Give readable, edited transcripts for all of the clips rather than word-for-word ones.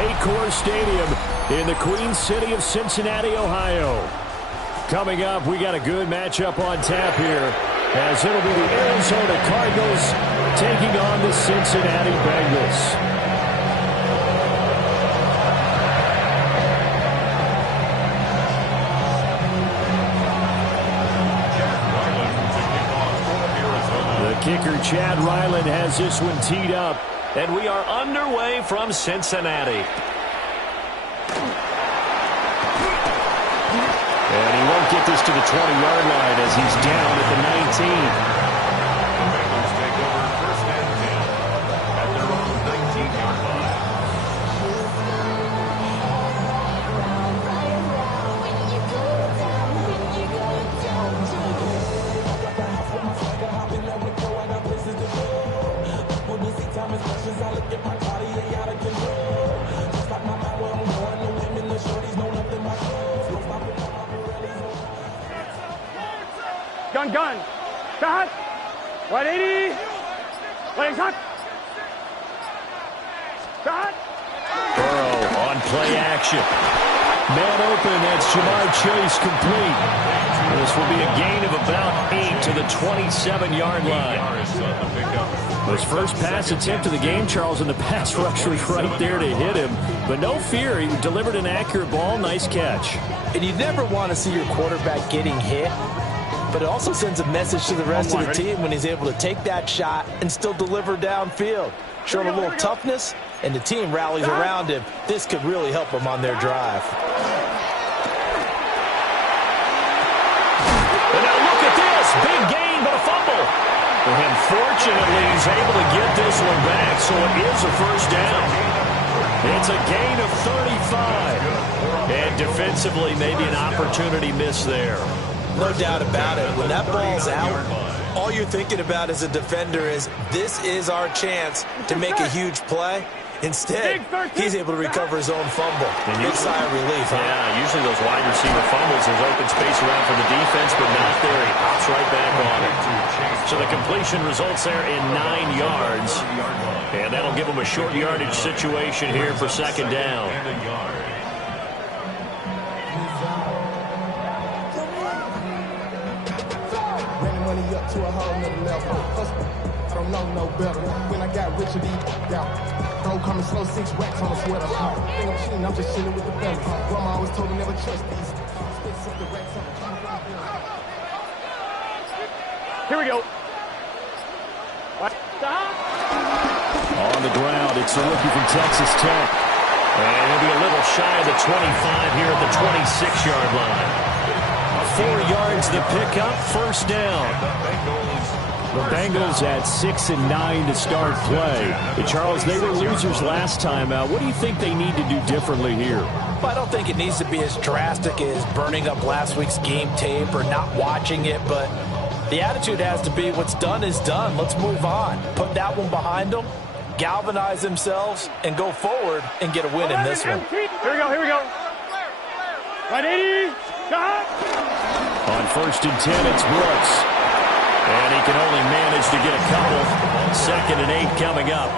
Paycor Stadium in the Queen City of Cincinnati, Ohio. Coming up, we got a good matchup on tap here, as it'll be the Arizona Cardinals taking on the Cincinnati Bengals. Kicker Chad Ryland has this one teed up, and we are underway from Cincinnati. And he won't get this to the 20-yard line as he's down at the 19. The Bengals take over first and 10 at their own 19-yard line. Gun. Start. 180. Playing shot. Start. Burrow on play action. Man open, that's Jamar Chase complete. This will be a gain of about 8 to the 27-yard line. His first pass attempt of the game, Charles, and the pass rush was right there to hit him. But no fear, he delivered an accurate ball. Nice catch. And you never want to see your quarterback getting hit, but it also sends a message to the rest of the team when he's able to take that shot and still deliver downfield. Showing a little toughness, and the team rallies around him. This could really help them on their drive. And now look at this. Big gain, but a fumble. And fortunately, he's able to get this one back, so it is a first down. It's a gain of 35. And defensively, maybe an opportunity miss there. No doubt about it. When that ball's out, all you're thinking about as a defender is, this is our chance to make a huge play. Instead, he's able to recover his own fumble. Big sigh of relief. Yeah, usually those wide receiver fumbles, there's open space around for the defense, but not there. He hops right back on it. So the completion results there in 9 yards. And that'll give him a short yardage situation here for second down. To a whole nother level. I don't know no better. When I got rich of these out. Bro coming slow, 6 racks on a sweater. Think I'm cheating, I'm just chilling with the fellas. Grandma always told me never trust these. Here we go. Stop. On the ground, it's the rookie from Texas Tech. And he'll be a little shy of the 25 here at the 26-yard line. 4 yards the pickup, first down. The Bengals at 6 and 9 to start play. And Charles, they were losers last time out. What do you think they need to do differently here? Well, I don't think it needs to be as drastic as burning up last week's game tape or not watching it, but the attitude has to be what's done is done. Let's move on. Put that one behind them, galvanize themselves, and go forward and get a win in this one. Here we go. 180. Stop. On first and 10, it's Brooks. And he can only manage to get a couple. Second and 8 coming up.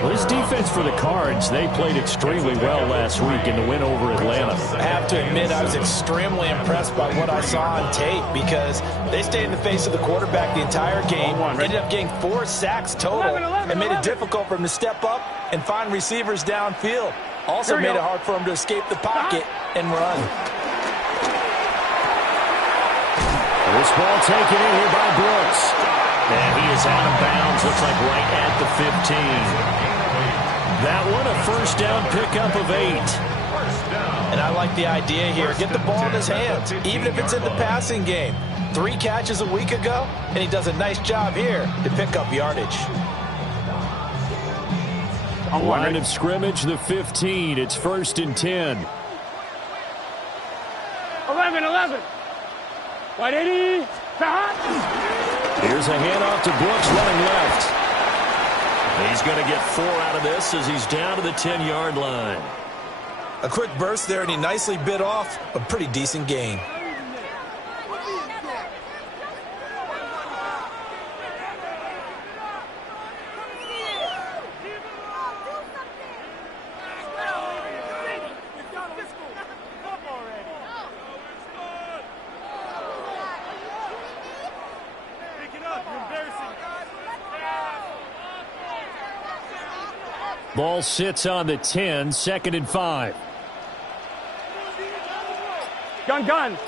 Well, this defense for the Cards, they played extremely well last week in the win over Atlanta. I have to admit, I was extremely impressed by what I saw on tape because they stayed in the face of the quarterback the entire game, ended up getting 4 sacks total, and made it difficult for him to step up and find receivers downfield. Also made it hard for him to escape the pocket and run. This ball taken in here by Brooks. And he is out of bounds, looks like right at the 15. That one, a first down pickup of 8. And I like the idea here. Get the ball in his hands, even if it's in the passing game. 3 catches a week ago, and he does a nice job here to pick up yardage. Line of scrimmage, the 15. It's first and 10. 11. 180. Here's a handoff to Brooks running left. He's going to get 4 out of this as he's down to the 10-yard line. A quick burst there, and he nicely bit off a pretty decent gain. Ball sits on the 10, 2nd and 5. Gun. Got.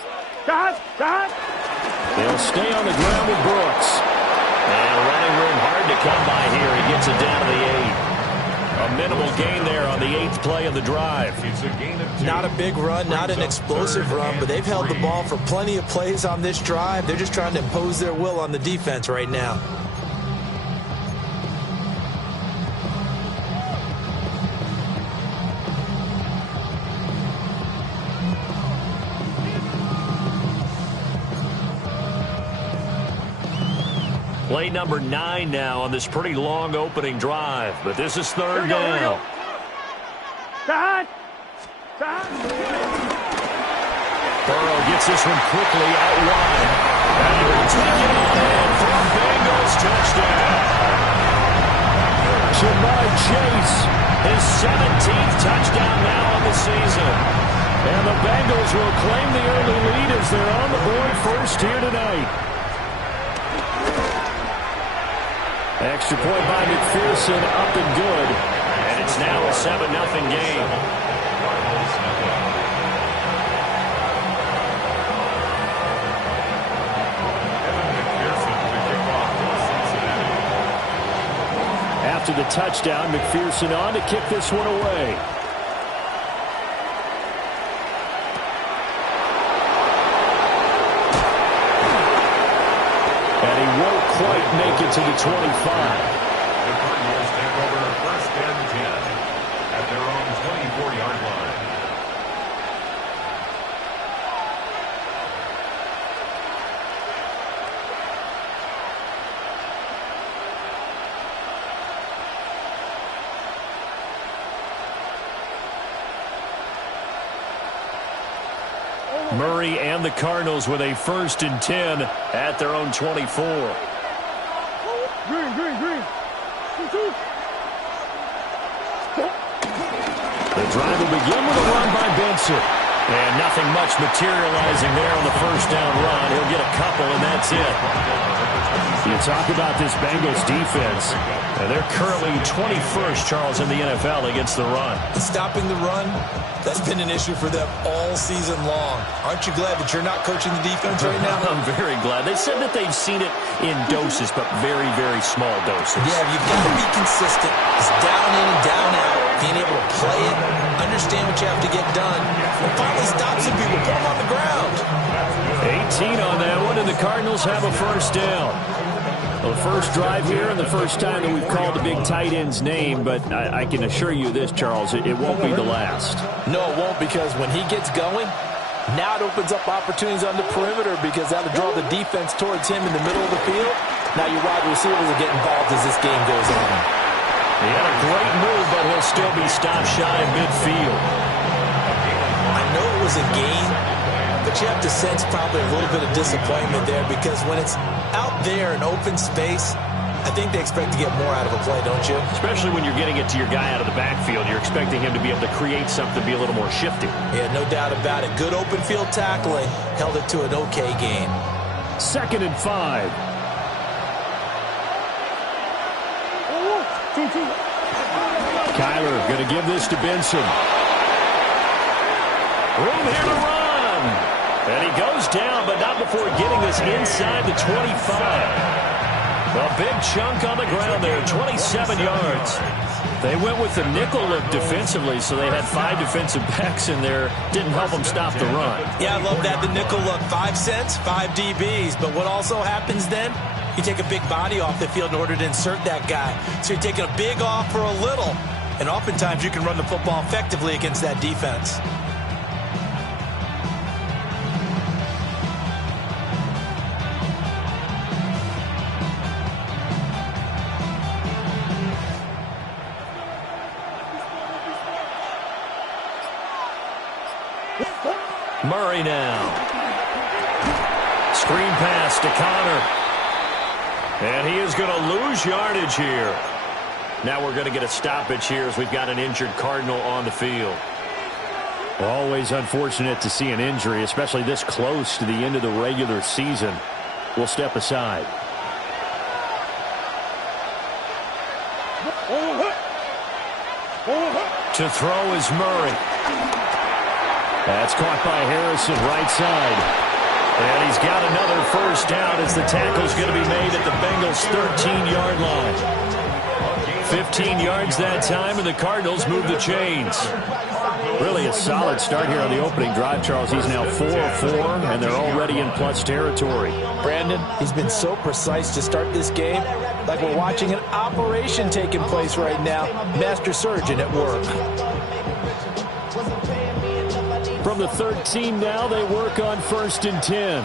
They'll stay on the ground with Brooks. And running room hard to come by here. He gets it down to the 8. A minimal gain there on the 8th play of the drive. It's a gain of 2. Not a big run, not an explosive run, but they've held the ball for plenty of plays on this drive. They're just trying to impose their will on the defense right now. Play number 9 now on this pretty long opening drive. But this is 3rd down. Burrow gets this one quickly out wide. And he will take it on in for a Bengals touchdown. Jamar Chase, his 17th touchdown now on the season. And the Bengals will claim the early lead as they're on the board first here tonight. Extra point by McPherson, up and good. And it's now a 7-0 game. After the touchdown, McPherson on to kick this one away. Won't quite make it to the 25. The Cardinals take over 1st and 10 at their own 24-yard line. Murray and the Cardinals with a 1st and 10 at their own 24. Green. The drive will begin with a run by Benson. And nothing much materializing there on the 1st down run. He'll get a couple, and that's it. You talk about this Bengals defense. And they're currently 21st, Charles, in the NFL against the run. Stopping the run, that's been an issue for them all season long. Aren't you glad that you're not coaching the defense right now? I'm very glad. They said that they've seen it in doses, but very, very small doses. Yeah, you've got to be consistent. It's down in and down out. Being able to play it, understand what you have to get done, and finally stop some people, put them on the ground. 18 on that one, and the Cardinals have a 1st down. Well, the first drive here and the first time that we've called the big tight end's name, but I can assure you this, Charles, it won't be the last. No, it won't, because when he gets going, now it opens up opportunities on the perimeter because that'll draw the defense towards him in the middle of the field. Now your wide receivers will get involved as this game goes on. He had a great move, but he'll still be stopped shy of midfield. I know it was a gain, but you have to sense probably a little bit of disappointment there because when it's out there in open space, I think they expect to get more out of a play, don't you? Especially when you're getting it to your guy out of the backfield. You're expecting him to be able to create something, be a little more shifty. Yeah, no doubt about it. Good open field tackling held it to an okay gain. 2nd and 5. Kyler going to give this to Benson. Room here to run. And he goes down, but not before getting this inside the 25. A big chunk on the ground there, 27 yards. They went with the nickel look defensively, so they had 5 defensive backs in there. Didn't help them stop the run. Yeah, I love that, the nickel look. 5 cents, 5 DBs. But what also happens then? You take a big body off the field in order to insert that guy. So you're taking a big off for a little. And oftentimes you can run the football effectively against that defense. Murray now. Screen pass to Connor. And he is going to lose yardage here. Now we're going to get a stoppage here as we've got an injured Cardinal on the field. Always unfortunate to see an injury, especially this close to the end of the regular season. We'll step aside. To throw is Murray. That's caught by Harrison, right side. And he's got another first down as the tackle's going to be made at the Bengals' 13-yard line. 15 yards that time, and the Cardinals move the chains. Really a solid start here on the opening drive, Charles. He's now 4-4, and they're already in plus territory. Brandon, he's been so precise to start this game, like we're watching an operation taking place right now. Master surgeon at work. From the 13 now, they work on 1st and 10.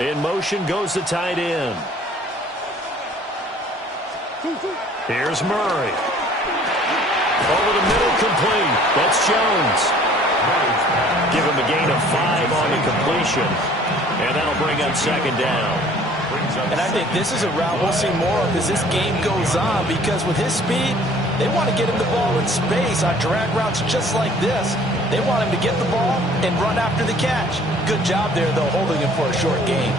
In motion goes the tight end. Here's Murray. Over the middle, complete. That's Jones. Give him a gain of 5 on the completion. And that'll bring up 2nd down. And I think this is a route we'll see more of as this game goes on, because with his speed, they want to get him the ball in space on drag routes just like this. They want him to get the ball and run after the catch. Good job there, though, holding him for a short gain.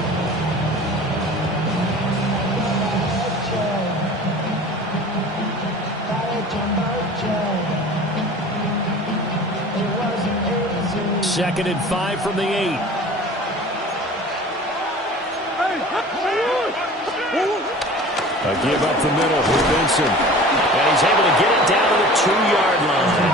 Second and 5 from the 8. A give up the middle for Benson. And he's able to get it down to the 2-yard line.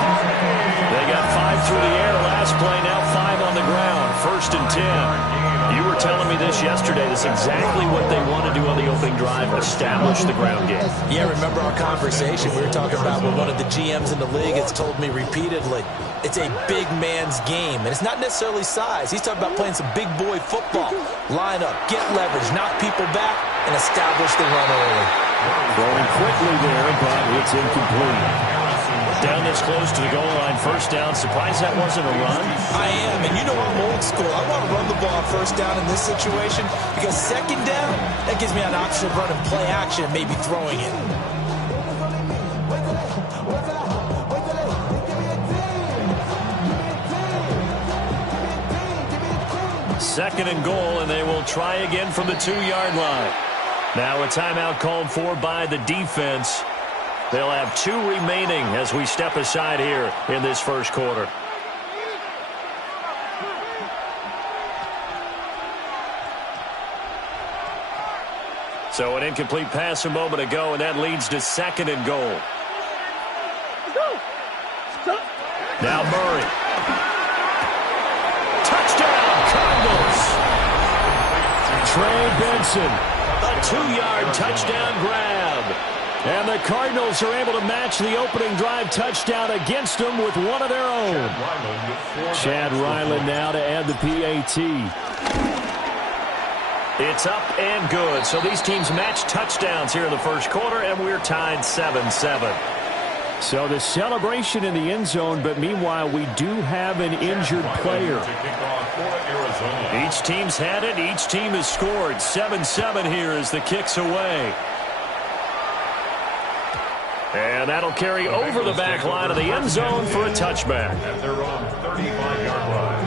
They got 5 through the air last play, now 5 on the ground. 1st and 10. You were telling me this yesterday. This is exactly what they want to do on the opening drive, establish the ground game. Yeah, remember our conversation we were talking about with one of the GMs in the league has told me repeatedly, it's a big man's game, and it's not necessarily size. He's talking about playing some big boy football. Line up, get leverage, knock people back, and establish the run early. Throwing quickly there, but it's incomplete. Down this close to the goal line, 1st down. Surprised that wasn't a run? I am, and you know I'm old school. I want to run the ball 1st down in this situation, because 2nd down, that gives me an option of running play action and maybe throwing it. Second and goal, and they will try again from the 2-yard line. Now a timeout called for by the defense. They'll have 2 remaining as we step aside here in this 1st quarter. So an incomplete pass a moment ago, and that leads to 2nd and goal. Now Murray. Touchdown, Cardinals! Trey Benson, a 2-yard touchdown grab. And the Cardinals are able to match the opening drive touchdown against them with one of their own. Chad Ryland now to add the PAT. It's up and good. So these teams match touchdowns here in the 1st quarter, and we're tied 7-7. So the celebration in the end zone, but meanwhile we do have an injured player. Each team's had it. Each team has scored. 7-7 here as the kick's away. And that'll carry over the back line of the end zone for a touchback. At their own 35-yard line.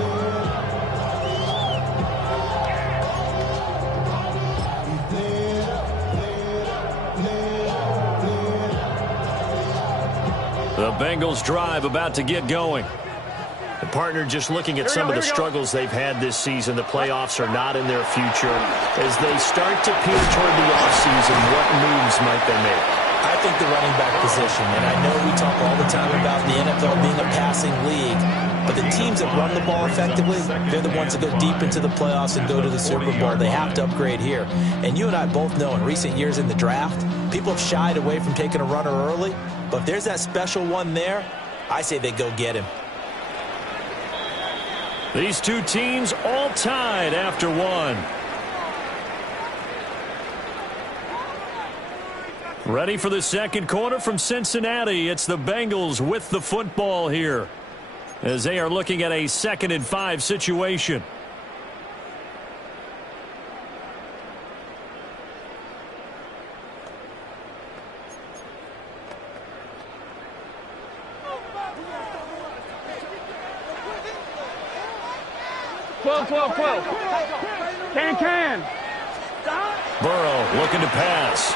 The Bengals drive about to get going. The partner just looking at some of the struggles they've had this season. The playoffs are not in their future. As they start to peer toward the offseason, what moves might they make? I think the running back position, and I know we talk all the time about the NFL being a passing league, but the teams that run the ball effectively, they're the ones that go deep into the playoffs and go to the Super Bowl. They have to upgrade here. And you and I both know in recent years in the draft, people have shied away from taking a runner early, but if there's that special one there, I say they go get him. These 2 teams all tied after 1. Ready for the 2nd quarter from Cincinnati. It's the Bengals with the football here as they are looking at a 2nd and 5 situation. Can. Burrow looking to pass.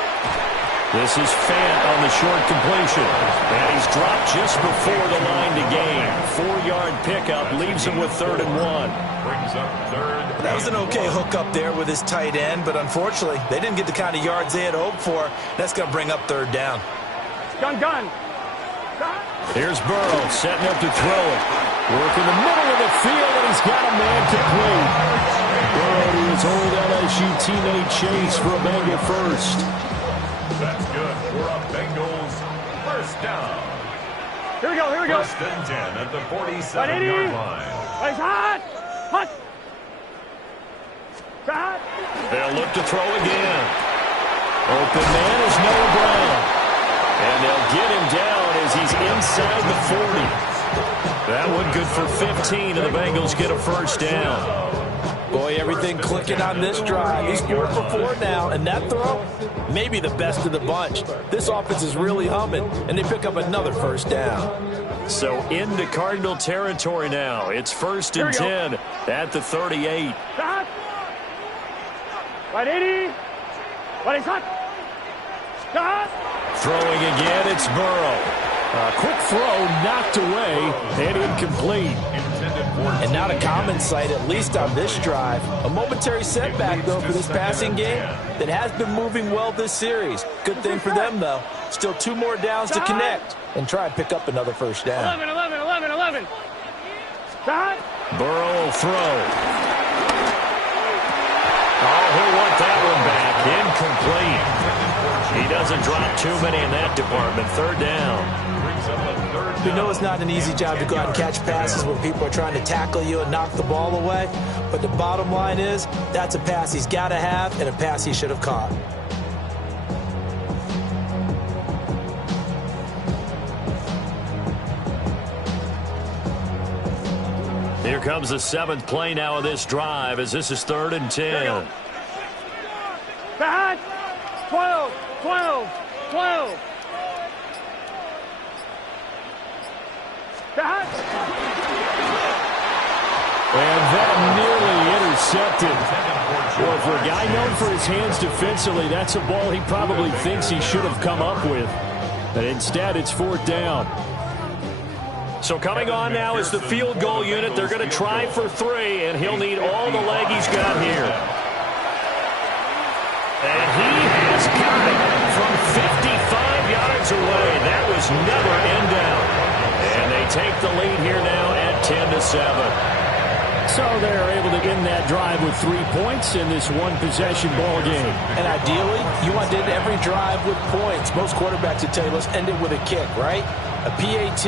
This is Fant on the short completion. And he's dropped just before the line to gain. 4-yard pickup leaves him with 3rd and 1. Brings up 3rd. That was an okay hook up there with his tight end, but unfortunately, they didn't get the kind of yards they had hoped for. That's going to bring up 3rd down. Gun. Here's Burrow setting up to throw it. Work in the middle of the field, and he's got a man complete. Burrow to his old LSU teammate Chase for a Bengal first. That's good for a Bengals first down. Here we go. First and 10 at the 47-yard line. It's hot. They'll look to throw again. Open man is Noah Brown. And they'll get him down as he's inside the 40. That one good for 15, and the Bengals get a first down. Boy, everything clicking on this drive. He's 4 for 4 now, and that throw, maybe the best of the bunch. This offense is really humming, and they pick up another first down. So into Cardinal territory now. It's 1st and 10 at the 38. Right, 80. Right, it's hot. Throwing again, it's Burrow. A quick throw knocked away and incomplete. And not a common sight, at least on this drive. A momentary setback, though, for this passing game that has been moving well this series. Good thing for them, though. Still 2 more downs to connect and try and pick up another first down. 11. Burrow will throw. Oh, he'll want that one back. Incomplete. He doesn't drop too many in that department. 3rd down. We know it's not an easy job to go out and catch passes when people are trying to tackle you and knock the ball away. But the bottom line is, that's a pass he's got to have and a pass he should have caught. Here comes the 7th play now of this drive as this is 3rd and 10. Back. 12. Back. And that nearly intercepted. Well, for a guy known for his hands defensively, that's a ball he probably thinks he should have come up with. But instead, it's 4th down. So coming on now is the field goal unit. They're going to try for 3, and he'll need all the leg he's got here. And he has got it from 55 yards away. That was never in doubt. And they take the lead here now at 10-7. So they're able to end that drive with 3 points in this one-possession ball game. And ideally, you want to end every drive with points. Most quarterbacks would tell you, let's end it with a kick, right? A PAT,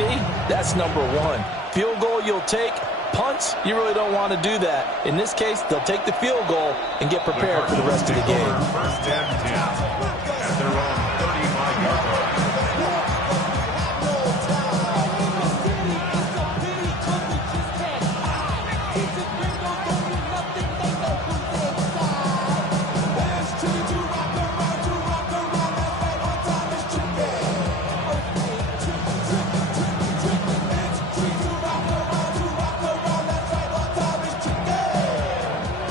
that's number 1. Field goal you'll take. Punts, you really don't want to do that. In this case, they'll take the field goal and get prepared for the rest of the game. First and 10 at their own 35-yard line.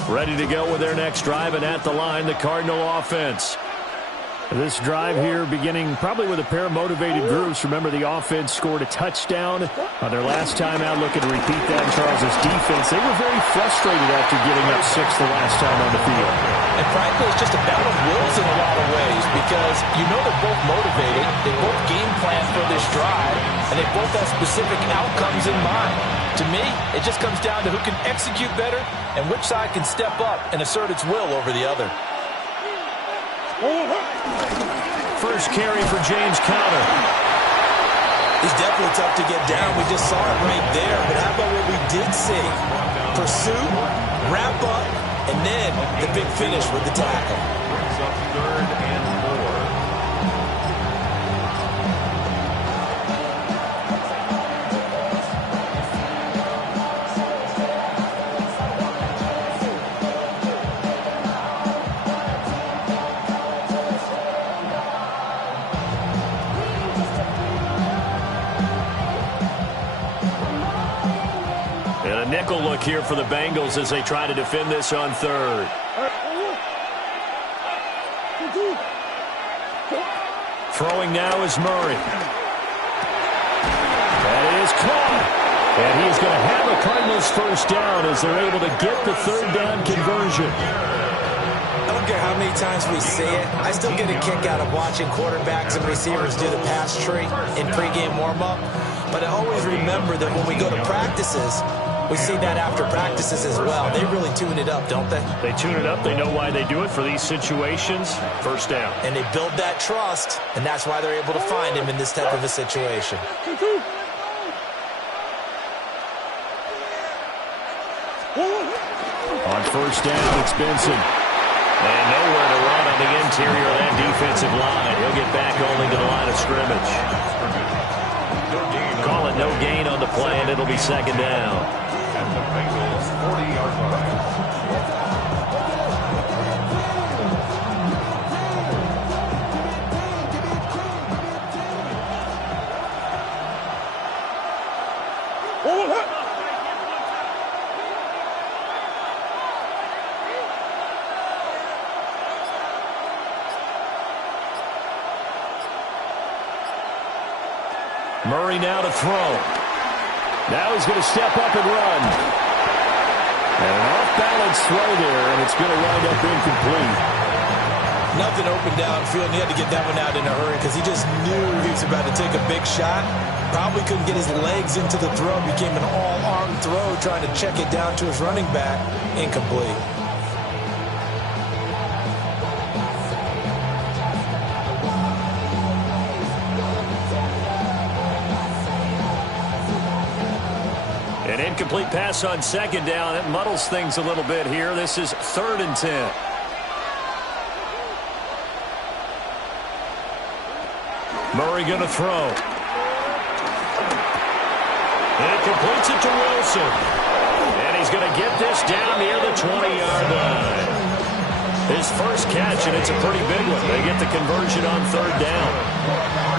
Ready to go with their next drive, and at the line, the Cardinal offense. This drive here beginning probably with a pair of motivated groups. Remember, the offense scored a touchdown on their last time out, looking to repeat that in Charles' defense. They were very frustrated after giving up 6 the last time on the field. And frankly, it's just a battle of wills in a lot of ways because you know they're both motivated, they both game plan for this drive, and they both have specific outcomes in mind. To me, it just comes down to who can execute better and which side can step up and assert its will over the other. First carry for James Conner. He's definitely tough to get down. We just saw it right there. But how about what we did see? Pursue, wrap up, and then the big finish with the tackle. Brings up 3rd and 4. Nickel look here for the Bengals as they try to defend this on 3rd. Throwing now is Murray. That is caught. And he's going to have the Cardinals first down as they're able to get the third down conversion. I don't care how many times we see it. I still get a kick out of watching quarterbacks and receivers do the pass tree in pregame warm-up. But I always remember that when we go to practices, we see that after practices as well. They really tune it up, don't they? They tune it up. They know why they do it for these situations. First down. And they build that trust, and that's why they're able to find him in this type of a situation. On first down, it's Benson. And nowhere to run on the interior of that defensive line. He'll get back only to the line of scrimmage. Call it no gain on the play, and it'll be second down. At the Bengals' 40-yard line. Murray now to throw. Now he's going to step up and run. And an off-balance throw there, and it's going to wind up incomplete. Nothing open downfield, and he had to get that one out in a hurry because he just knew he was about to take a big shot. Probably couldn't get his legs into the throw. Became an all-arm throw, trying to check it down to his running back. Incomplete. An incomplete pass on second down. It muddles things a little bit here. This is 3rd and 10. Murray going to throw. And he completes it to Wilson. And he's going to get this down near the 20-yard line. His first catch, and it's a pretty big one. They get the conversion on 3rd down.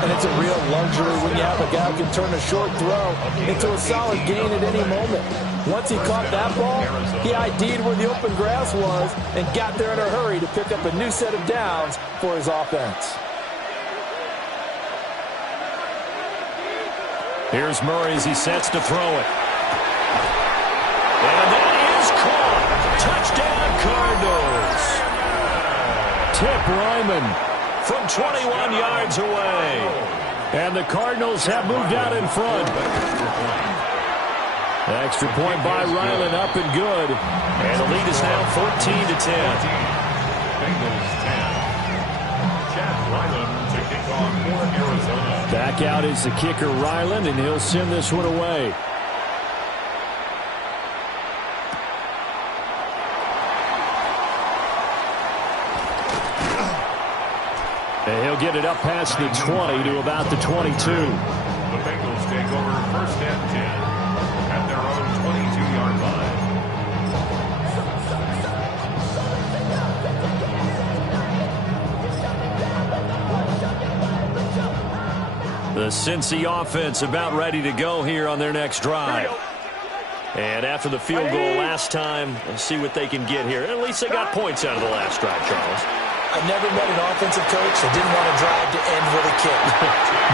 And it's a real luxury when you have a guy who can turn a short throw into a solid gain at any moment. Once he caught that ball, he ID'd where the open grass was and got there in a hurry to pick up a new set of downs for his offense. Here's Murray as he sets to throw it. And that is caught. Touchdown, Cardinals. Tip Ryman from 21 yards away. And the Cardinals have moved out in front. Extra point by Ryland, up and good. And the lead is now 14-10. Bengals 10. Chad Ryland to kick off for Arizona. Back out is the kicker, Ryland, and he'll send this one away. And he'll get it up past the 20 to about the 22. The Bengals take over 1st and 10 at their own 22-yard line. The Cincy offense about ready to go here on their next drive. And after the field goal last time, let's see what they can get here. At least they got points out of the last drive, Charles. I never met an offensive coach that didn't want to drive to end with a kick.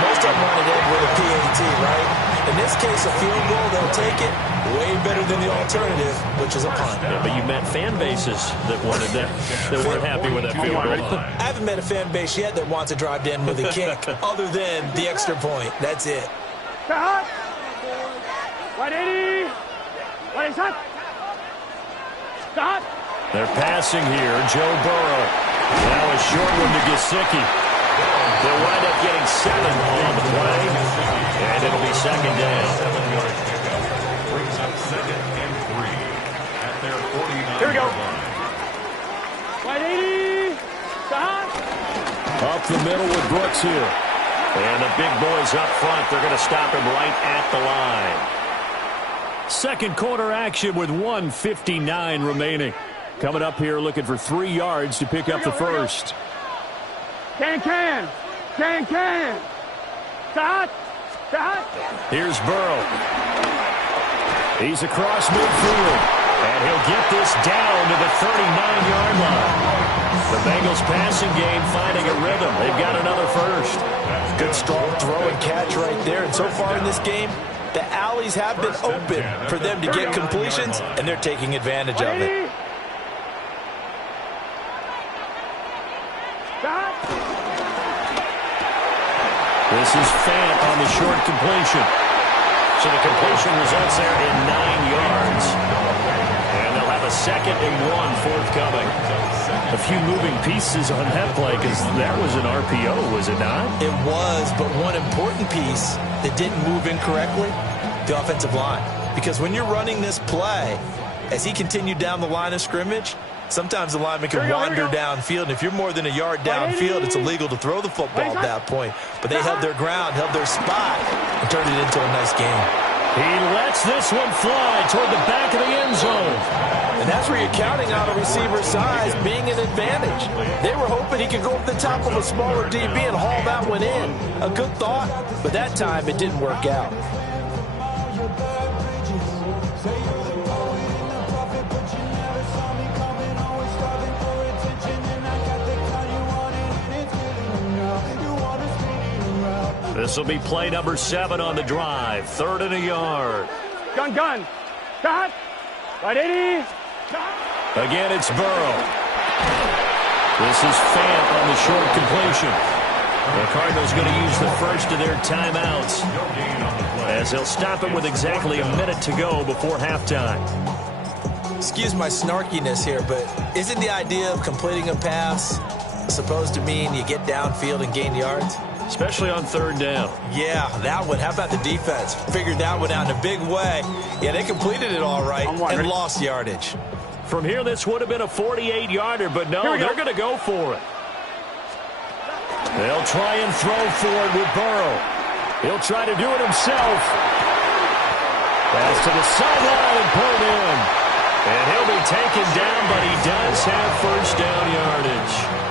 Most of them want to end with a PAT, right? In this case, a field goal, they'll take it. Way better than the alternative, which is a punt. Yeah, but you met fan bases that wanted that, that weren't happy with that field goal. I haven't met a fan base yet that wants to drive to end with a kick, other than the extra point. That's it. 180. What is that? Stop. They're passing here. Joe Burrow. Now a short one to Gesicki. They'll wind up getting 7 on the play. And it'll be second down. 7-yard pickup brings up 2nd and 3 at their 49-yard Here we go. line. 180. Stop. Up the middle with Brooks here. And the big boys up front. They're going to stop him right at the line. Second quarter action with 1:59 remaining. Coming up here looking for 3 yards to pick up the first. Can. Stop. Stop. Here's Burrow. He's across midfield. And he'll get this down to the 39-yard line. The Bengals passing game finding a rhythm. They've got another first. Good strong throw and catch right there. And so far in this game, the alleys have been open for them to get completions, and they're taking advantage of it. This is Fant on the short completion. So the completion results there in 9 yards. And they'll have a 2nd and 1 forthcoming. A few moving pieces on that play because that was an RPO, was it not? It was, but one important piece that didn't move incorrectly, the offensive line. Because when you're running this play, as he continued down the line of scrimmage, sometimes the lineman can wander downfield. And if you're more than a yard downfield, it's illegal to throw the football at that point. But they held their ground, held their spot, and turned it into a nice game. He lets this one fly toward the back of the end zone. And that's where you're counting on a receiver's size being an advantage. They were hoping he could go up the top of a smaller DB and haul that one in. A good thought, but that time it didn't work out. This will be play number 7 on the drive. 3rd and a yard. Gun. Shot. Right, 80. Again, it's Burrow. This is Fant on the short completion. The Cardinals going to use the first of their timeouts as they'll stop it with exactly a minute to go before halftime. Excuse my snarkiness here, but isn't the idea of completing a pass supposed to mean you get downfield and gain yards? Especially on 3rd down. Yeah, that one. How about the defense? Figured that one out in a big way. Yeah, they completed it all right and lost yardage. From here, this would have been a 48-yarder, but no, they're going to go for it. They'll try and throw for it with Burrow. He'll try to do it himself. Pass to the sideline and pulled in. And he'll be taken down, but he does have first down yardage.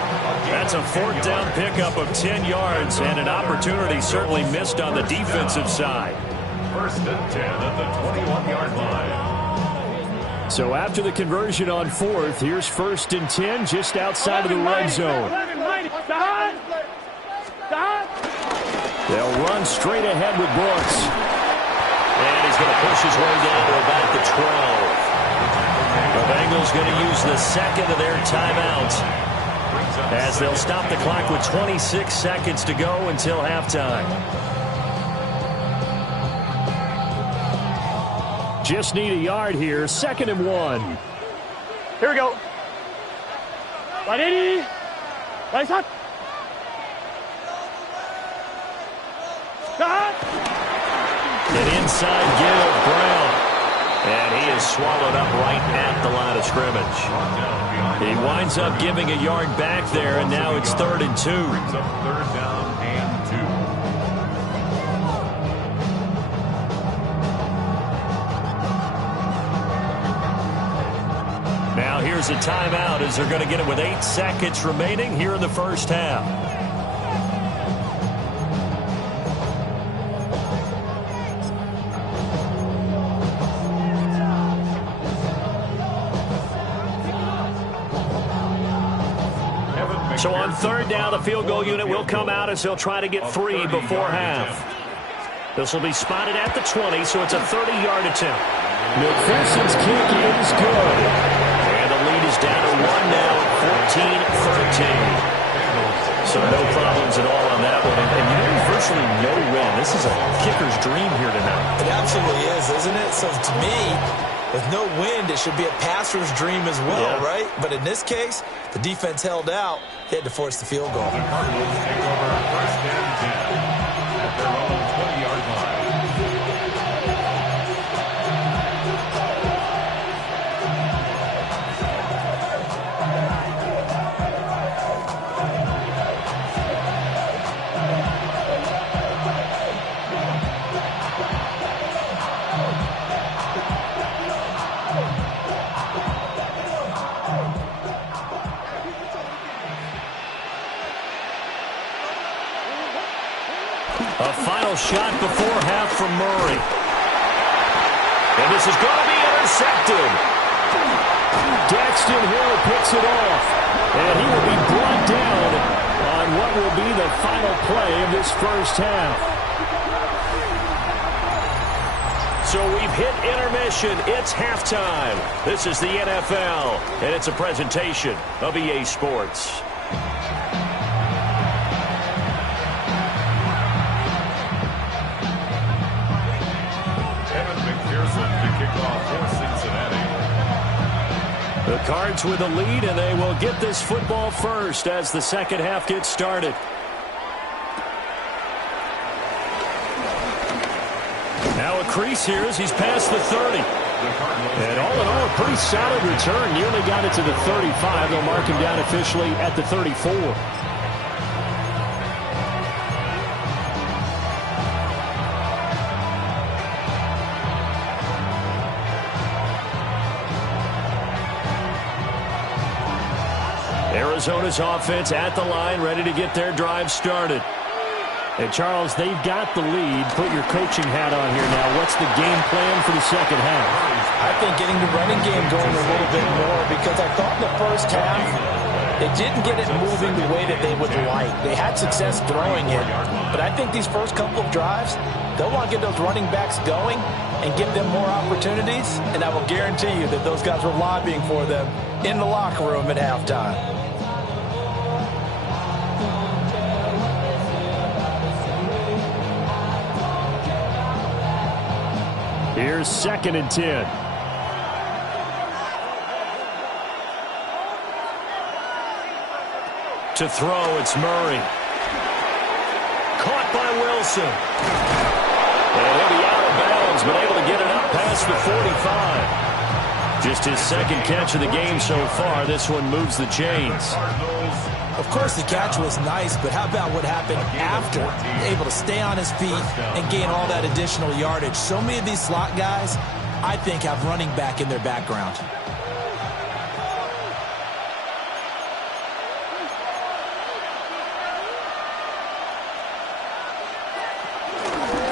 That's a 4th down pickup of 10 yards and an opportunity certainly missed on the defensive side. 1st and 10 at the 21-yard line. So after the conversion on 4th, here's 1st and 10 just outside of the red zone. They'll run straight ahead with Brooks. And he's going to push his way down to about the 12. The Bengals going to use the 2nd of their timeouts as they'll stop the clock with 26 seconds to go until halftime. Just need a yard here. 2nd and 1. Here we go. Right, 80. Right, shot. Shot. An inside give, Brown. And he is swallowed up right at the line of scrimmage. He winds up giving a yard back there, and now it's 3rd and 2. Brings up 3rd down and 2. Now here's a timeout as they're going to get it with 8 seconds remaining here in the first half. So on 3rd down, the field goal unit will come out as they'll try to get 3 before half. This will be spotted at the 20, so it's a 30-yard attempt. McPherson's kick is good. And the lead is down to 1 now at 14-13. So no problems at all on that one. And you know, virtually no win. This is a kicker's dream here tonight. It absolutely is, isn't it? So to me, with no wind, it should be a passer's dream as well, right? But in this case, the defense held out. They had to force the field goal. The Cardinals take over 1st and 10 at their own 20-yard line. A final shot before half from Murray. And this is going to be intercepted. Daxton Hill picks it off. And he will be brought down on what will be the final play of this first half. So we've hit intermission. It's halftime. This is the NFL, and it's a presentation of EA Sports. The Cards with a lead, and they will get this football first as the second half gets started. Now a crease here as he's past the 30. And all in all, a pretty solid return. Nearly got it to the 35. They'll mark him down officially at the 34. Arizona's offense at the line, ready to get their drive started. And, Charles, they've got the lead. Put your coaching hat on here now. What's the game plan for the second half? I think getting the running game going a little bit more, because I thought in the first half they didn't get it moving the way that they would like. They had success throwing it, but I think these first couple of drives, they'll want to get those running backs going and give them more opportunities, and I will guarantee you that those guys were lobbying for them in the locker room at halftime. Here's 2nd and 10. To throw, it's Murray. Caught by Wilson. And he'll be out of bounds, but able to get it up past the 45. Just his second catch of the game so far. This one moves the chains. Of course, the catch was nice, but how about what happened after? Able to stay on his feet and gain all that additional yardage. So many of these slot guys, I think, have running back in their background.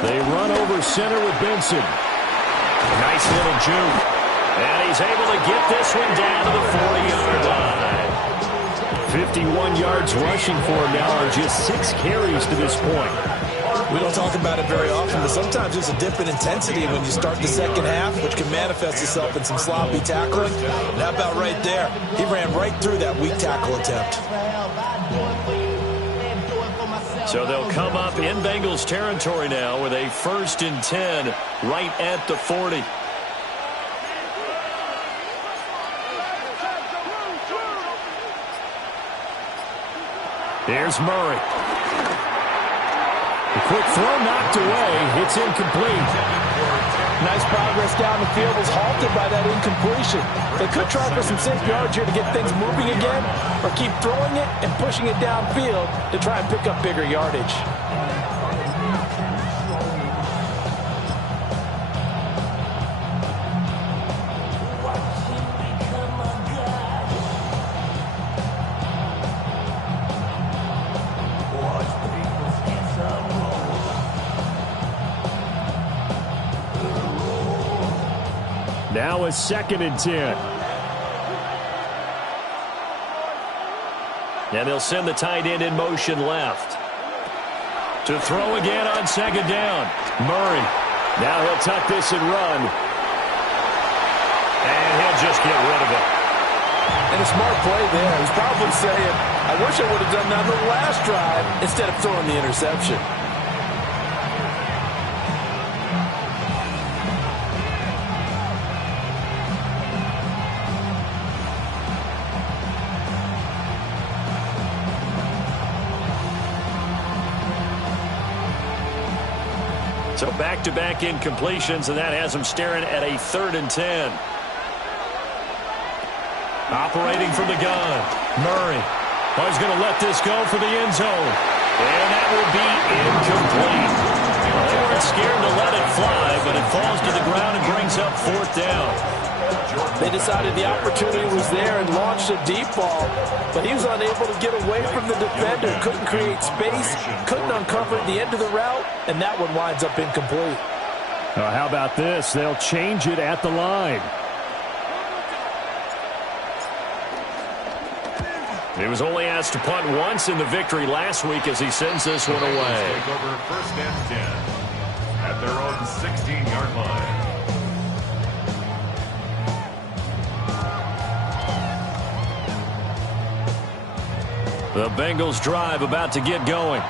They run over center with Benson. Nice little juke. And he's able to get this one down to the 40-yard line. 51 yards rushing for him now on just 6 carries to this point. We don't talk about it very often, but sometimes there's a dip in intensity when you start the second half, which can manifest itself in some sloppy tackling. And how about right there? He ran right through that weak tackle attempt. So they'll come up in Bengals territory now with a 1st and 10 right at the 40. Here's Murray. The quick throw knocked away. It's incomplete. Nice progress down the field was halted by that incompletion. They could try for some safe yards here to get things moving again, or keep throwing it and pushing it downfield to try and pick up bigger yardage. Now a 2nd and 10. And they'll send the tight end in motion left. To throw again on 2nd down. Murray. Now he'll tuck this and run. And he'll just get rid of it. And a smart play there. He's probably saying, I wish I would have done that on the last drive instead of throwing the interception. So back-to-back incompletions, and that has him staring at a 3rd and 10. Operating from the gun, Murray. Oh, he's going to let this go for the end zone. And that will be incomplete. Well, they weren't scared to let it fly, but it falls to the ground and brings up 4th down. They decided the opportunity was there and launched a deep ball, but he was unable to get away from the defender, couldn't create space, couldn't uncover the end of the route, and that one winds up incomplete. How about this? They'll change it at the line. He was only asked to punt once in the victory last week as he sends this one away. Take over 1st and 10 at their own 16-yard line. The Bengals drive about to get going.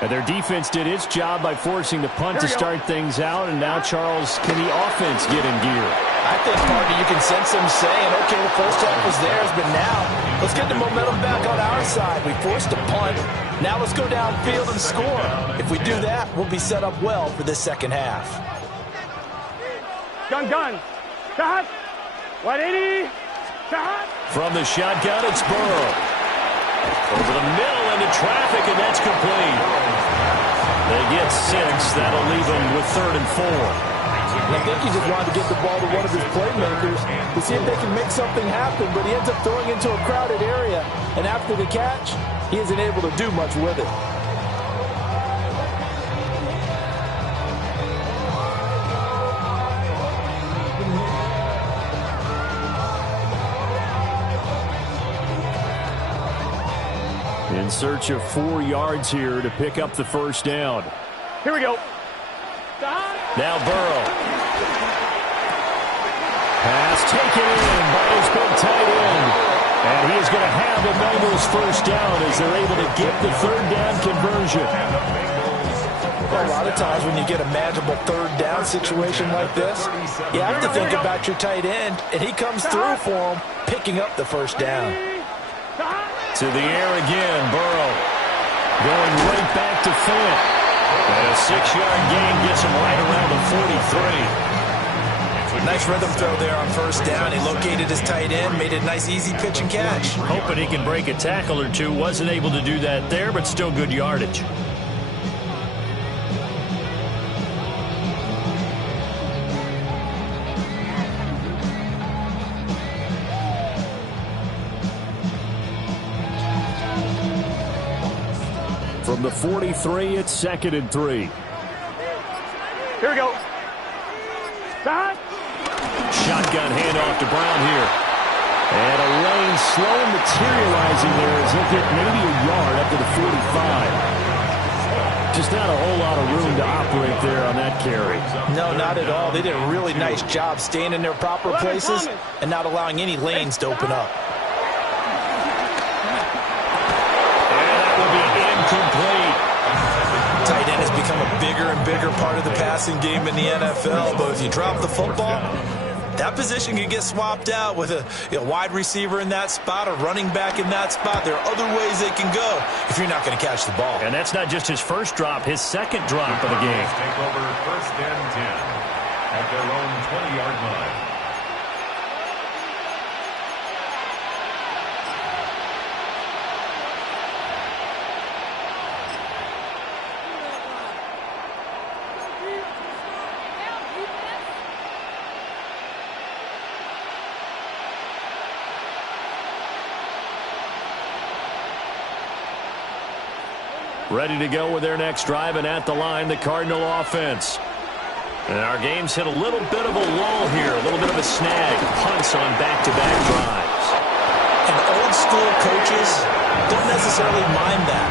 And their defense did its job by forcing the punt to start things out. And now, Charles, can the offense get in gear? I think, Marty, you can sense them saying, okay, the first half was theirs, but now let's get the momentum back on our side. We forced a punt. Now let's go downfield and score. If we do that, we'll be set up well for this second half. Gun. Shot. 180. Shot. From the shotgun, it's Burrow. Over the middle into traffic, and that's complete. They get 6. That'll leave them with 3rd and 4. And I think he just wanted to get the ball to one of his playmakers to see if they can make something happen, but he ends up throwing into a crowded area. And after the catch, he isn't able to do much with it. In search of 4 yards here to pick up the first down. Here we go. Now Burrow. Pass taken in by his big tight end. And he is going to have the Bengals first down as they're able to get the 3rd down conversion. Well, a lot of times when you get a manageable 3rd down situation like this, you have to think about your tight end, and he comes through for him, picking up the first down. To the air again, Burrow. Going right back to Fant. And a 6-yard gain gets him right around the 43. Nice rhythm throw there on first down. He located his tight end, made a nice easy pitch and catch. Hoping he can break a tackle or two. Wasn't able to do that there, but still good yardage. From the 43, it's 2nd and 3. Here we go. Shot. Shotgun handoff to Brown here. And a lane slow materializing there as he'll get maybe a yard up to the 45. Just not a whole lot of room to operate there on that carry. No, not at all. They did a really nice job staying in their proper places and not allowing any lanes to open up. Complete. Tight end has become a bigger and bigger part of the passing game in the NFL, but if you drop the football, that position can get swapped out with a wide receiver in that spot, a running back in that spot. There are other ways they can go if you're not going to catch the ball. And that's not just his first drop, his second drop of the game. Take over 1st and 10 at their own 20-yard line. Ready to go with their next drive, and at the line, the Cardinal offense. And our game's hit a little bit of a lull here, a little bit of a snag. Punts on back-to-back drives. And old-school coaches don't necessarily mind that.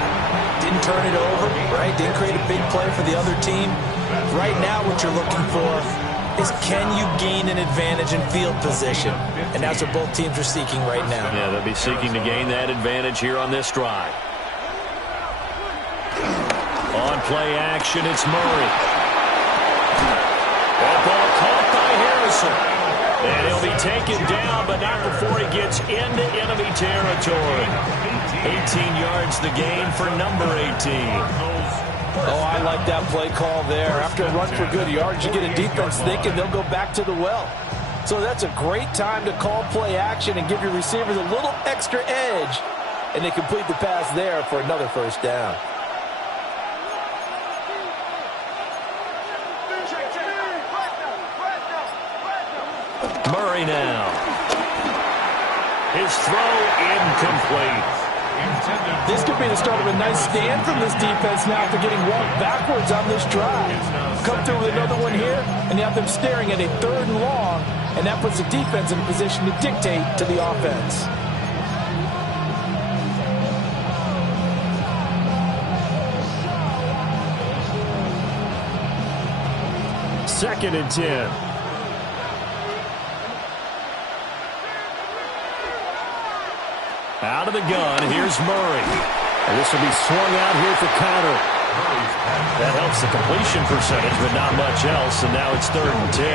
Didn't turn it over, right? Didn't create a big play for the other team. Right now, what you're looking for is can you gain an advantage in field position? And that's what both teams are seeking right now. Yeah, they'll be seeking to gain that advantage here on this drive. On play action, it's Murray. That ball caught by Harrison. And he'll be taken down, but not before he gets into enemy territory. 18 yards the gain for number 18. Oh, I like that play call there. After a run for good yards, you get a defense thinking they'll go back to the well. So that's a great time to call play action and give your receivers a little extra edge. And they complete the pass there for another first down. Murray now. His throw incomplete. This could be the start of a nice stand from this defense now after getting walked backwards on this drive. Come through with another one here, and you have them staring at a 3rd and long, and that puts the defense in a position to dictate to the offense. 2nd and 10. Out of the gun, here's Murray. And this will be swung out here for counter. That helps the completion percentage, but not much else, and now it's 3rd and 10.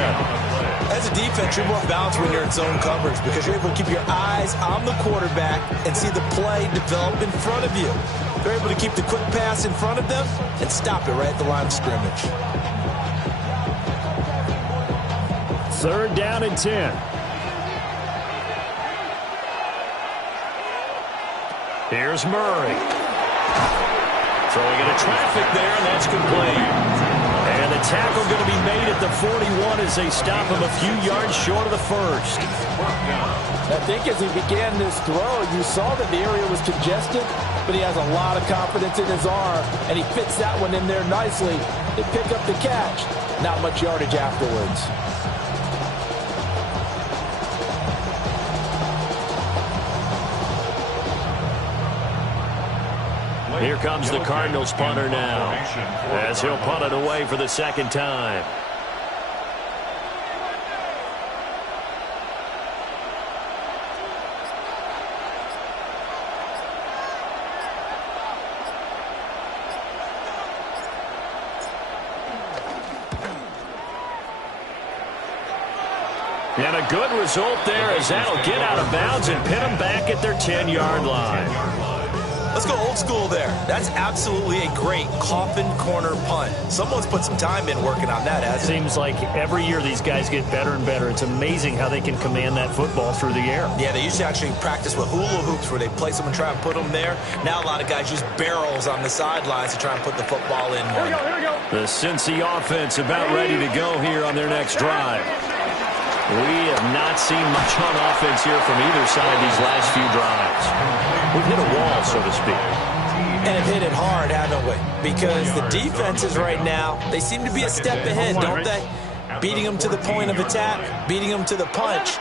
As a defense, you're more balanced when you're in zone coverage because you're able to keep your eyes on the quarterback and see the play develop in front of you. They're able to keep the quick pass in front of them and stop it right at the line of scrimmage. 3rd down and 10. Here's Murray. Throwing into traffic there, and that's complete. And the tackle going to be made at the 41 as they stop him a few yards short of the first. I think as he began this throw, you saw that the area was congested, but he has a lot of confidence in his arm, and he fits that one in there nicely. They pick up the catch. Not much yardage afterwards. Here comes the Cardinals punter now, as he'll punt it away for the 2nd time. And a good result there as that'll get out of bounds and pin them back at their 10-yard line. Let's go old school there. That's absolutely a great coffin corner punt. Someone's put some time in working on that, hasn't it? Seems like every year these guys get better and better. It's amazing how they can command that football through the air. Yeah, they used to actually practice with hula hoops where they place them and try and put them there. Now a lot of guys use barrels on the sidelines to try and put the football in. Here we go. The Cincy offense about ready to go here on their next drive. We have not seen much on offense here from either side these last few drives. We've hit a wall, so to speak. And have hit it hard, haven't we? Because the defenses right now, they seem to be a step ahead, don't they? Beating them to the point of attack, beating them to the punch.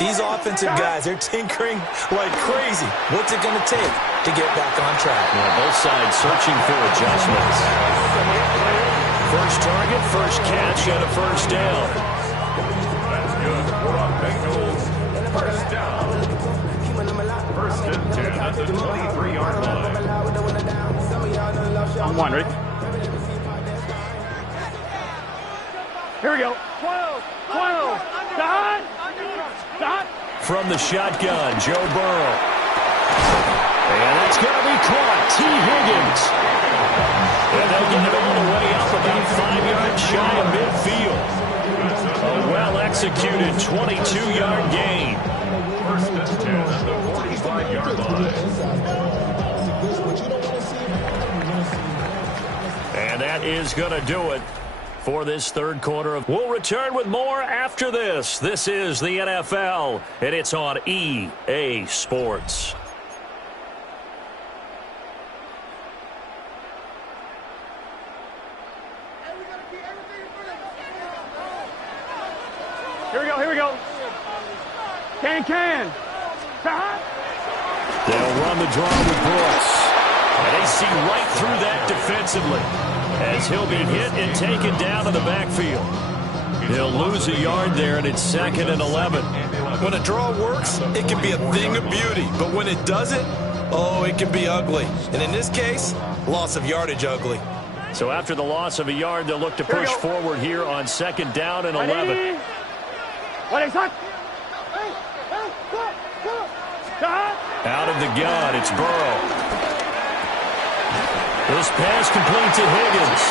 These offensive guys, they're tinkering like crazy. What's it going to take to get back on track? Well, both sides searching for adjustments. First target, first catch, and a first down. First down. 1st and 10 at the 23-yard line. I'm one, Rick. Here we go. 12. Dot. From the shotgun, Joe Burrow. And it's going to be caught. T. Higgins. And they'll get it all the way up about 5 yards shy of midfield. A well-executed 22-yard gain. 1st and 10 at the 45-yard line. And that is going to do it for this 3rd quarter. We'll return with more after this. This is the NFL, and it's on EA Sports. Here we go. Can. They'll run the draw with Brooks. And they see right through that defensively as he'll be hit and taken down in the backfield. He'll lose a yard there, and it's 2nd and 11. When a draw works, it can be a thing of beauty. But when it doesn't, oh, it can be ugly. And in this case, loss of yardage ugly. So after the loss of a yard, they'll look to push forward here on 2nd down and 11. Out of the gun, it's Burrow. This pass complete to Higgins.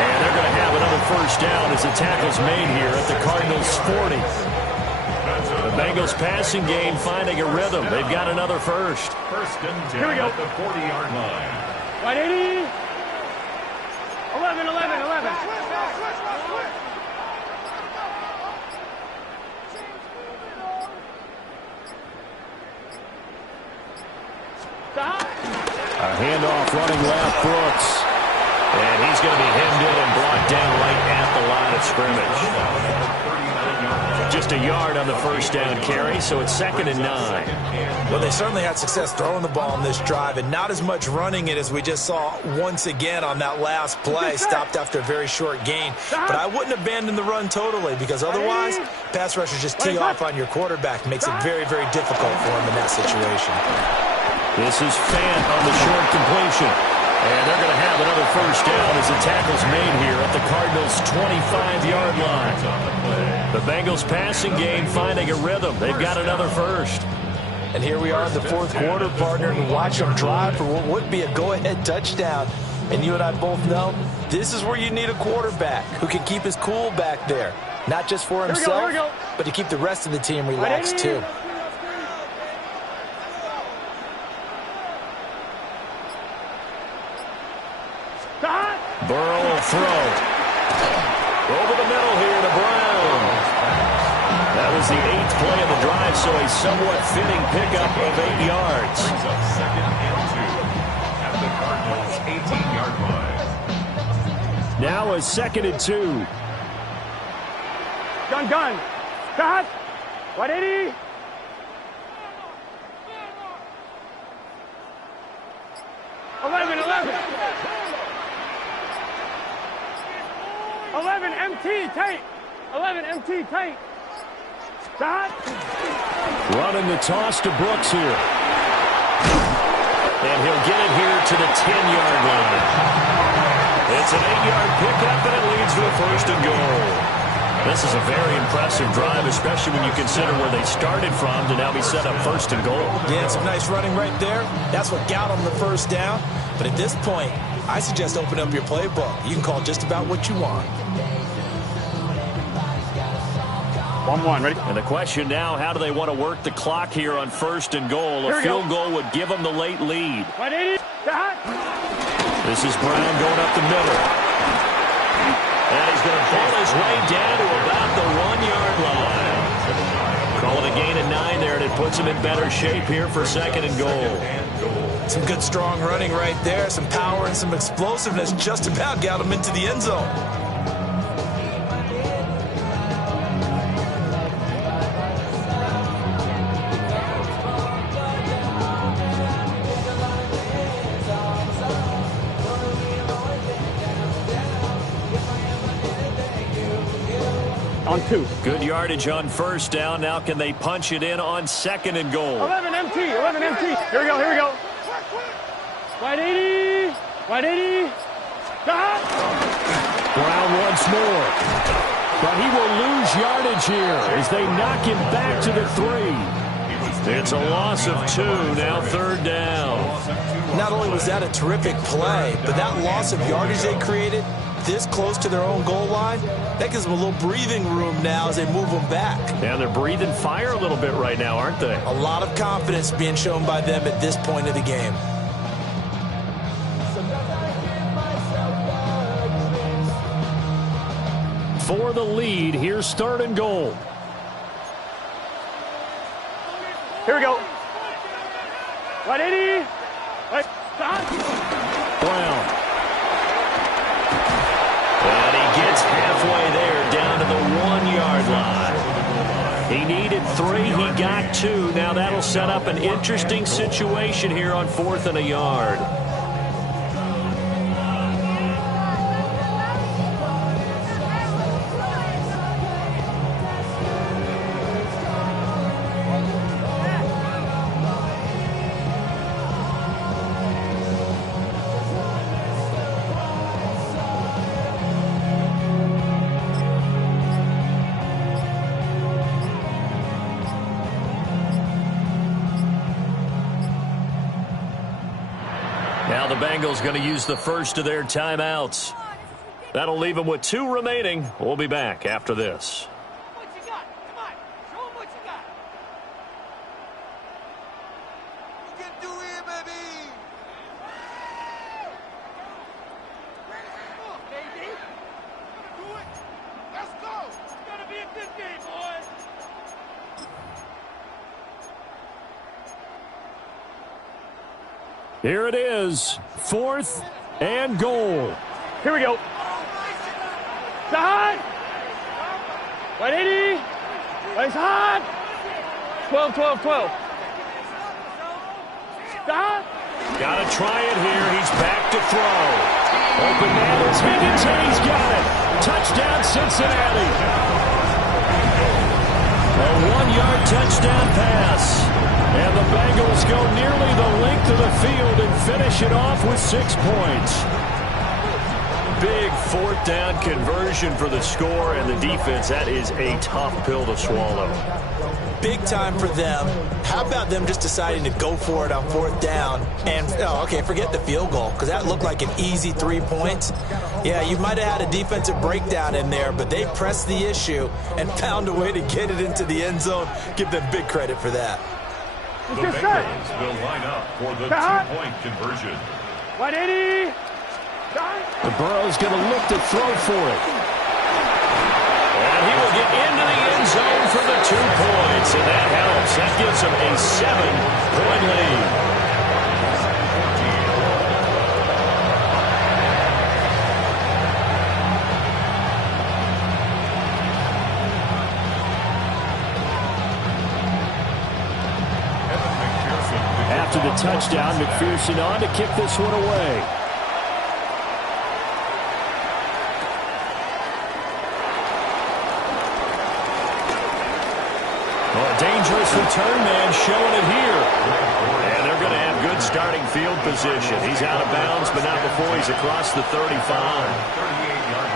And they're going to have another first down as the tackle's made here at the Cardinals' 40. The Bengals passing game finding a rhythm. They've got another first. 1st and 10 Here we go. at the 40-yard line. 180. 11. A handoff running left, Brooks. And he's going to be hemmed in and brought down right at the line of scrimmage. up just a yard on the first down carry, so it's 2nd and 9. Well, they certainly had success throwing the ball on this drive, and not as much running it as we just saw once again on that last play. Stopped after a very short gain. But I wouldn't abandon the run totally, because otherwise, pass rushers just tee off on your quarterback. Makes it very, very difficult for him in that situation. This is Fant on the short completion. And they're going to have another first down as the tackle's made here at the Cardinals' 25-yard line. The Bengals passing game finding a rhythm. They've got another first. And here we are in the fourth quarter, partner, and watch them drive for what would be a go-ahead touchdown. And you and I both know this is where you need a quarterback who can keep his cool back there. Not just for himself, but to keep the rest of the team relaxed, too. Burrow will throw. Over the middle here to Brown. That was the 8th play of the drive, so a somewhat fitting pickup of 8 yards. Brings up 2nd and 2 at the Cardinals' 18-yard line. Now a 2nd and 2. Gun. Start. 180. MT tight. 11 MT tight. Start. Running the toss to Brooks here. And he'll get it here to the 10-yard line. It's an 8-yard pickup, and it leads to a 1st and goal. This is a very impressive drive, especially when you consider where they started from to now be set up 1st and goal. Yeah, some nice running right there. That's what got them the first down. But at this point, I suggest open up your playbook. You can call just about what you want. 1-1, ready? And the question now, how do they want to work the clock here on 1st and goal? A field goal would give them the late lead. 180. This is Brown going up the middle. And he's going to pull his way down to about the 1-yard line. Call it a gain of 9 there, and it puts him in better shape here for 2nd and goal. Some good, strong running right there. Some power and some explosiveness just about got him into the end zone. On 2. Good yardage on 1st down. Now can they punch it in on 2nd and goal? 11 MT. Here we go. 180. Stop. Brown once more. But he will lose yardage here as they knock him back to the 3. It's a loss of 2, now 3rd down. Not only was that a terrific play, but that loss of yardage they created this close to their own goal line, that gives them a little breathing room now as they move them back. Yeah, they're breathing fire a little bit right now, aren't they? A lot of confidence being shown by them at this point of the game. For the lead, here's 3rd and goal. Here we go. 180. Stop. Brown. And he gets halfway there, down to the 1-yard line. He needed 3, he got 2. Now that'll set up an interesting situation here on 4th and a yard. Now the Bengals going to use the first of their timeouts. That'll leave them with 2 remaining. We'll be back after this. What you got? Come on. Show them what you got. You can do it, baby. Come on, baby. Do it. Let's go. It's going to be a good game, boys. Here it is, 4th and goal. Here we go. Start. 180. Nice hot. 12, 12, 12. Stop. Got to try it here. He's back to throw. Open man is Higgins, and he's got it. Touchdown, Cincinnati. A 1-yard touchdown pass. And the Bengals go nearly the length of the field and finish it off with 6 points. Big 4th down conversion for the score, and the defense, that is a tough pill to swallow. Big time for them. How about them just deciding to go for it on 4th down? And, forget the field goal, because that looked like an easy 3 points. Yeah, you might have had a defensive breakdown in there, but they pressed the issue and found a way to get it into the end zone. Give them big credit for that. The Bengals will line up for the 2-point conversion. 180. The Burrow's going to look to throw for it. And he will get into the end zone for the 2 points, and that helps. That gives him a 7-point lead. After the touchdown, McPherson on to kick this one away. Dangerous return man showing it here. And they're going to have good starting field position. He's out of bounds, but not before he's across the 35. 38-yard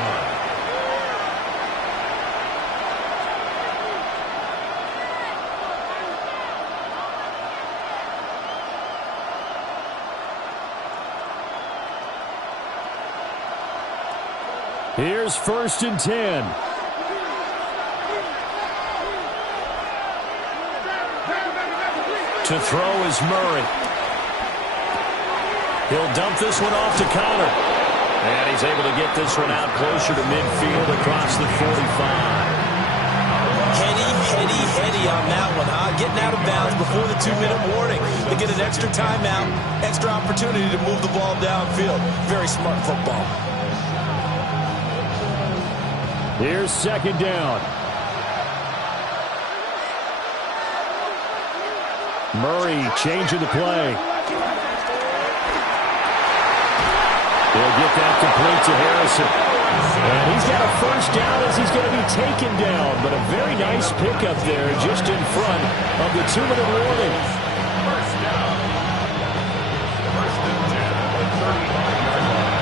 line. Here's 1st and 10. To throw is Murray. He'll dump this one off to Connor. And he's able to get this one out closer to midfield across the 45. Heady on that one, huh? Getting out of bounds before the 2-minute warning. They get an extra timeout, extra opportunity to move the ball downfield. Very smart football. Here's 2nd down. Murray changing the play. They'll get that complete to Harrison. And he's got a 1st down as he's going to be taken down. But a very nice pickup there just in front of the 2-minute warning. First down. 1st and 10 at the 35-yard line.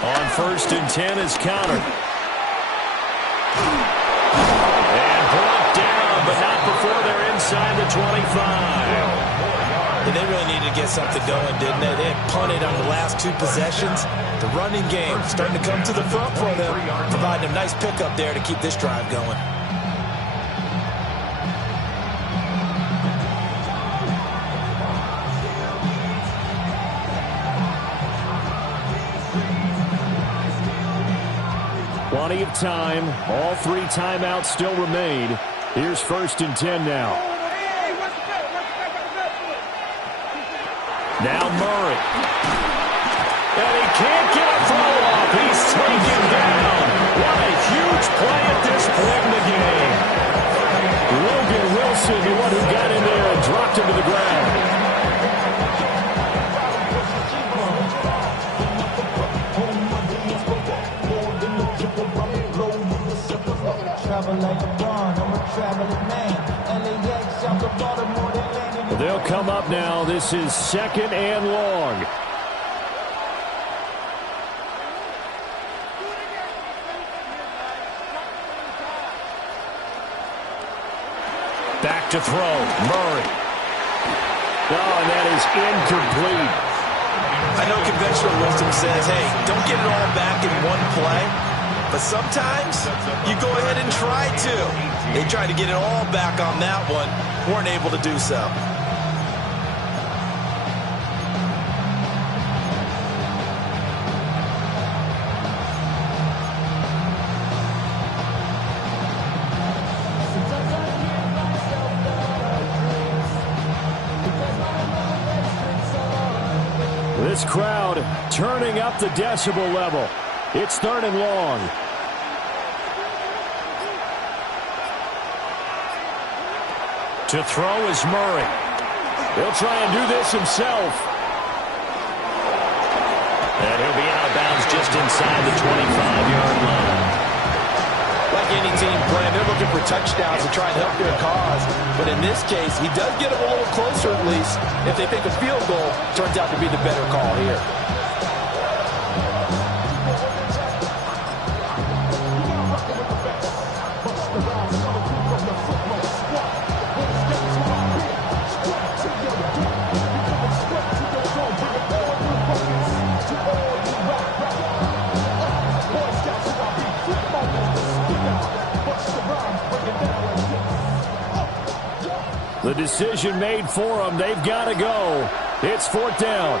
On 1st and 10 is Connor. And brought down, but not before they're inside the 25. And they really needed to get something going, didn't they? They had punted on the last 2 possessions. The running game starting to come to the front for them, providing a nice pickup there to keep this drive going. Plenty of time. All 3 timeouts still remain. Here's 1st and 10 now. Now Murray. And he can't get a throw off. He's taken down. What a huge play at this point in the game. Logan Wilson, the one who got in there and dropped him to the ground. They'll come up now. This is 2nd and long. Back to throw. Murray. Oh, and that is incomplete. I know conventional wisdom says, hey, don't get it all back in one play. But sometimes you go ahead and try to. They tried to get it all back on that one. Weren't able to do so. This crowd turning up the decibel level. It's 3rd and long. To throw is Murray. He'll try and do this himself. And he'll be out of bounds just inside the 25-yard line. Like any team playing, they're looking for touchdowns to try and help their cause. But in this case, he does get them a little closer at least. If they think a field goal turns out to be the better call here. The decision made for them. They've got to go. It's 4th down.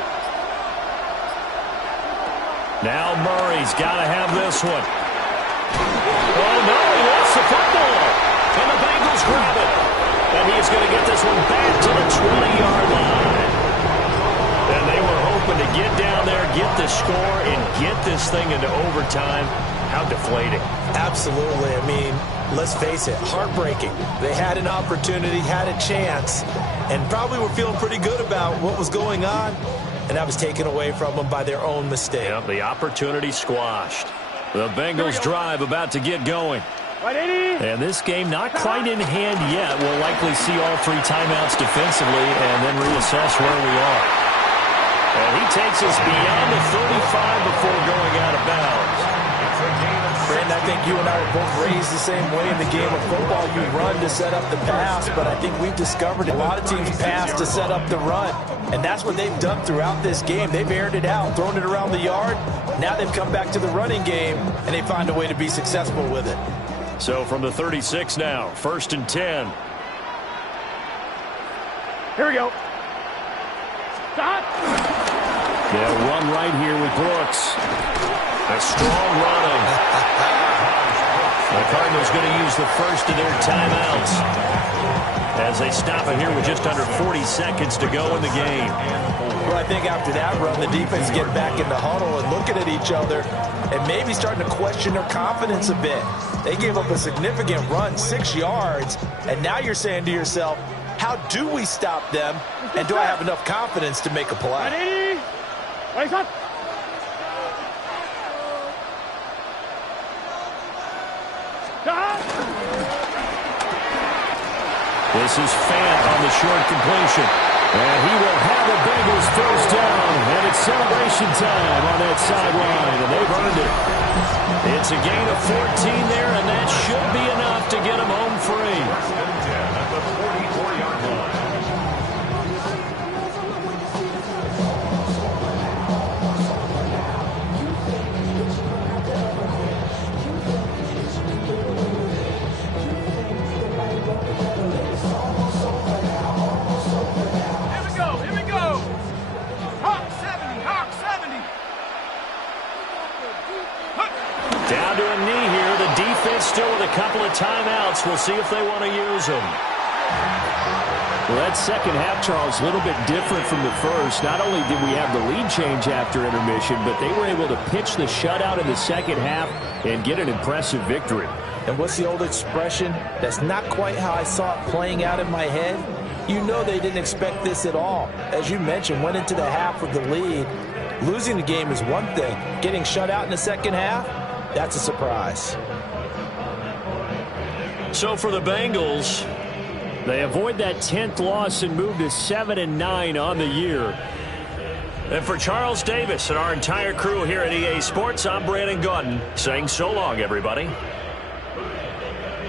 Now Murray's got to have this one. Oh, no, he lost the football. And the Bengals grab it. And he's going to get this one back to the 20-yard line. And they were hoping to get down there, get the score, and get this thing into overtime. How deflating. Absolutely. I mean, let's face it, heartbreaking. They had an opportunity, had a chance, and probably were feeling pretty good about what was going on, and that was taken away from them by their own mistake. Yep, the opportunity squashed. The Bengals drive about to get going. And this game not quite in hand yet. We'll likely see all 3 timeouts defensively and then reassess where we are. And he takes us beyond the 35 before going out of bounds. Brandon, I think you and I were both raised the same way in the game of football. You run to set up the pass, but I think we've discovered a lot of teams pass to set up the run. And that's what they've done throughout this game. They've aired it out, thrown it around the yard. Now they've come back to the running game, and they find a way to be successful with it. So from the 36 now, 1st and 10. Here we go. Stop. They'll run right here with Brooks. A strong running. The Cardinals going to use the first of their timeouts as they stop it here with just under 40 seconds to go in the game. Well, I think after that run, the defense get back in the huddle and looking at each other and maybe starting to question their confidence a bit. They gave up a significant run, 6 yards, and now you're saying to yourself, how do we stop them, and do I have enough confidence to make a play? Wake up. This is Fant on the short completion. And he will have the Bengals first down. And it's celebration time on that sideline. And they've earned it. It's a gain of 14 there, and that should be enough to get them home free. First and 10 at the 44-yard line. Down to a knee here. The defense still with a couple of timeouts. We'll see if they want to use them. Well, that second half, Charles, a little bit different from the first. Not only did we have the lead change after intermission, but they were able to pitch the shutout in the second half and get an impressive victory. And what's the old expression? That's not quite how I saw it playing out in my head. You know they didn't expect this at all. As you mentioned, went into the half with the lead. Losing the game is one thing. Getting shut out in the second half, that's a surprise. So for the Bengals, they avoid that 10th loss and move to 7-9 on the year. And for Charles Davis and our entire crew here at EA Sports, I'm Brandon Gaudin saying so long, everybody.